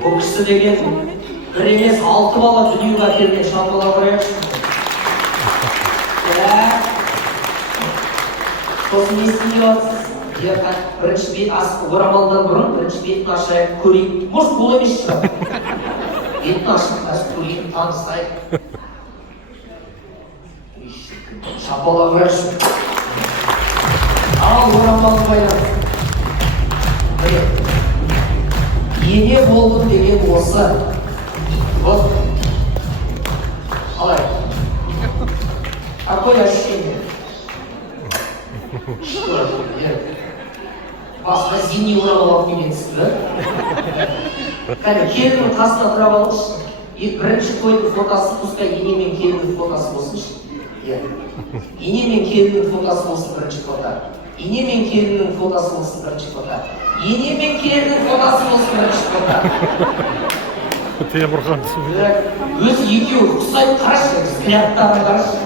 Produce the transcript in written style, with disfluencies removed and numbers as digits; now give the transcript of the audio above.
бұл кісі деген бір емес 6 бала дүниеге әкелген шапалақ ұрайықшы. Сосын не істейді жатсыз? Бірінші бет орамалдан бұрын бірінші бетін ашайық, көрейік. Может, бұл емес шығар. Бетін ашып, көрейік, таныстайық. Шапалақ ұрайықшы. Ал орамалын байланып. Ене болдым деген осы. Вот. Қалай? Какое ощущение? Что? Басқа зимний орамал алып келгенсіз, да? Кәне, келіннің қасына тұрап алыңызшы. Бірінші тойдың фотосы, пускай ене мен келіннің фотосы болсыншы. Ене мен келіннің фотосы болсын бірінші фото. Ене мен келіннің фотосы болсын бірінші фото. Ене мен келіннің фотосы болсын бірінші фото. Өзі екеуі ұқсайды, қарашы, взглядтарын қарашы.